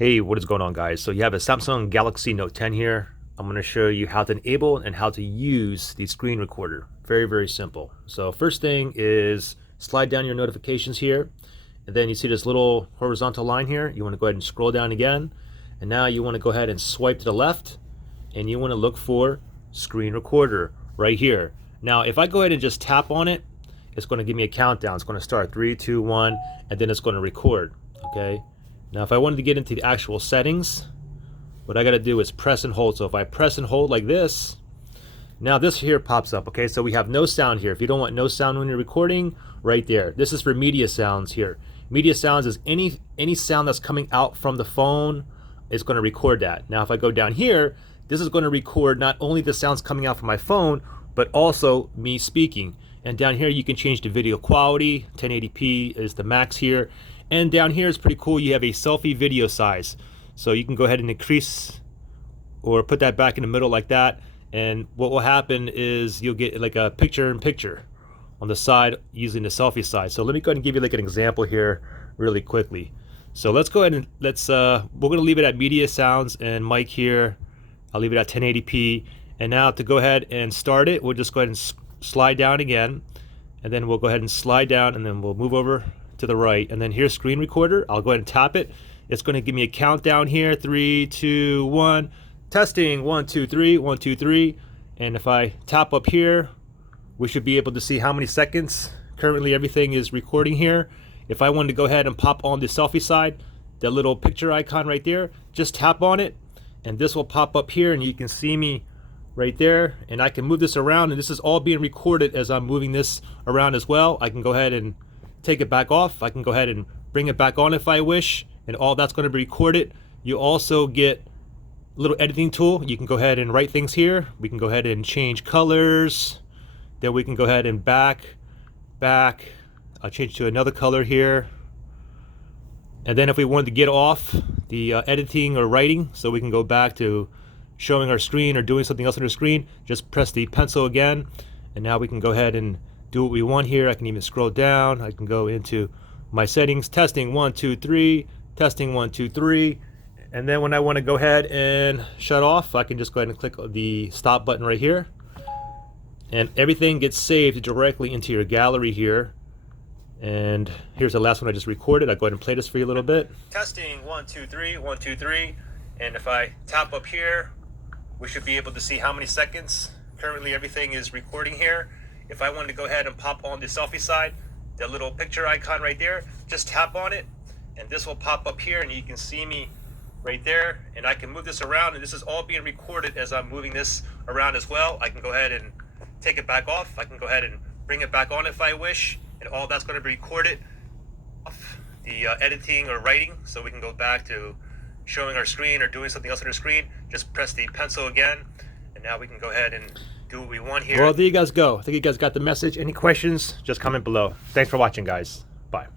Hey, what is going on, guys? So you have a Samsung Galaxy Note 10 here. I'm going to show you how to enable and how to use the screen recorder. Very, very simple. So first thing is slide down your notifications here, and then you see this little horizontal line here. You want to go ahead and scroll down again, and now you want to go ahead and swipe to the left, and you want to look for screen recorder right here. Now, if I go ahead and just tap on it, it's going to give me a countdown. It's going to start 3, 2, 1, and then it's going to record. Okay. Now, if I wanted to get into the actual settings, what I got to do is press and hold. So if I press and hold like this, now this here pops up. Okay, so we have no sound here. If you don't want no sound when you're recording, right there. This is for media sounds here. Media sounds is any sound that's coming out from the phone. It's going to record that. Now, if I go down here, this is going to record not only the sounds coming out from my phone, but also me speaking. And down here, you can change the video quality. 1080p is the max here. And down here is pretty cool. You have a selfie video size. So you can go ahead and increase or put that back in the middle like that. And what will happen is you'll get like a picture-in-picture on the side using the selfie size. So let me go ahead and give you like an example here really quickly. So let's go ahead and we're going to leave it at media sounds and mic here. I'll leave it at 1080p. And now to go ahead and start it, we'll just go ahead and slide down again. And then we'll go ahead and slide down, and then we'll move over to the right, and then here's screen recorder. I'll go ahead and tap it. It's going to give me a countdown here. 3, 2, 1. Testing. 1, 2, 3. 1, 2, 3. And if I tap up here, we should be able to see how many seconds currently everything is recording here. If I wanted to go ahead and pop on the selfie side, that little picture icon right there, just tap on it, and this will pop up here, and you can see me right there. And I can move this around, and this is all being recorded as I'm moving this around as well. I can go ahead and take it back off. I can go ahead and bring it back on if I wish, and all that's going to be recorded. You also get a little editing tool. You can go ahead and write things here. We can go ahead and change colors. Then we can go ahead and back. I'll change to another color here. And then if we wanted to get off the editing or writing, so we can go back to showing our screen or doing something else on the screen, just press the pencil again, and now we can go ahead and do what we want here. I can even scroll down. I can go into my settings. Testing. 1, 2, 3. Testing. 1, 2, 3. And then when I want to go ahead and shut off, I can just go ahead and click the stop button right here, and everything gets saved directly into your gallery here. And here's the last one I just recorded. I'll go ahead and play this for you a little bit. Testing. 1, 2, 3. 1, 2, 3. And if I tap up here, we should be able to see how many seconds currently everything is recording here. If I wanted to go ahead and pop on the selfie side, the little picture icon right there, just tap on it, and this will pop up here, and you can see me right there. And I can move this around, and this is all being recorded as I'm moving this around as well. I can go ahead and take it back off. I can go ahead and bring it back on if I wish, and all that's going to be recorded off the editing or writing. So we can go back to showing our screen or doing something else on our screen. Just press the pencil again, and now we can go ahead and do what we want here. Well, there you guys go. I think you guys got the message. Any questions, just comment below. Thanks for watching, guys. Bye.